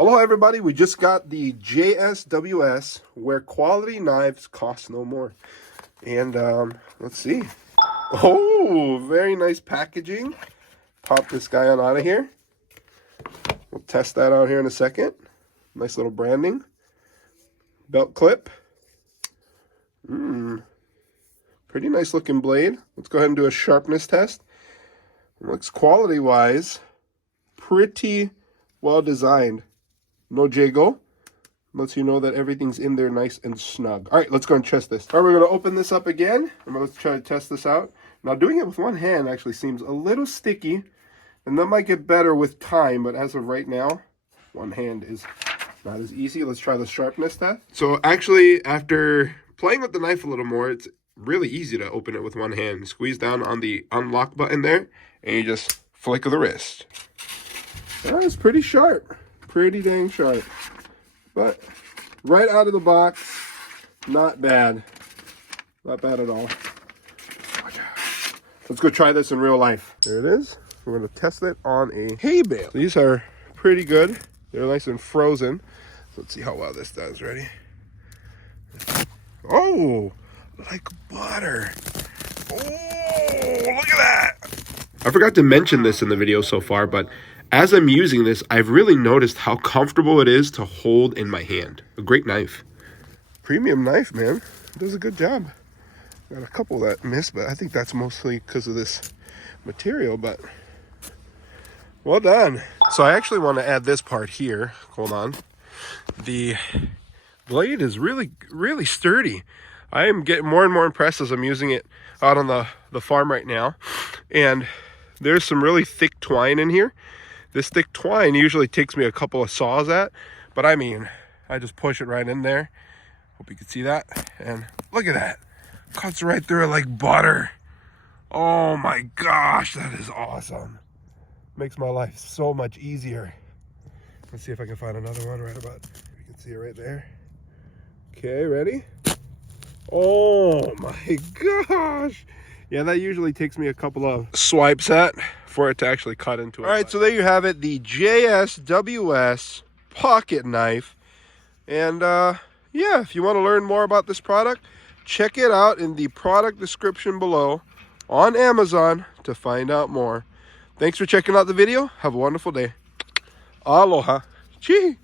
Aloha everybody, we just got the JSWS where quality knives cost no more. And let's see. Oh, very nice packaging. Pop this guy on out of here. We'll test that out here in a second. Nice little branding. Belt clip. Pretty nice looking blade. Let's go ahead and do a sharpness test. Looks quality wise pretty well designed. No jago. Lets you know that everything's in there nice and snug. All right, let's go and test this. All right, we're going to open this up again. And let's try to test this out. Now, doing it with one hand actually seems a little sticky. And that might get better with time. But as of right now, one hand is not as easy. Let's try the sharpness test. So actually, after playing with the knife a little more, it's really easy to open it with one hand. Squeeze down on the unlock button there. And you just flick of the wrist. That is pretty sharp. Pretty dang sharp. But right out of the box, not bad. Not bad at all. Let's go try this in real life. There it is. We're going to test it on a hay bale. These are pretty good. They're nice and frozen. So let's see how well this does. Ready? Oh, like butter. Oh, look at that. I forgot to mention this in the video so far, but as I'm using this, I've really noticed how comfortable it is to hold in my hand. A great knife. Premium knife, man. It does a good job. Got a couple that miss, but I think that's mostly because of this material, but well done. So I actually want to add this part here. Hold on. The blade is really, really sturdy. I am getting more and more impressed as I'm using it out on the farm right now. And there's some really thick twine in here. This thick twine usually takes me a couple of saws at, but I mean, I just push it right in there. Hope you can see that. And look at that. Cuts right through it like butter. Oh my gosh, that is awesome. Makes my life so much easier. Let's see if I can find another one right about. You can see it right there. Okay, ready? Oh my gosh. Yeah, that usually takes me a couple of swipes at for it to actually cut into it. All right, so there you have it, the JSWS pocket knife. And yeah, if you want to learn more about this product, check it out in the product description below on Amazon to find out more. Thanks for checking out the video. Have a wonderful day. Aloha. Chee.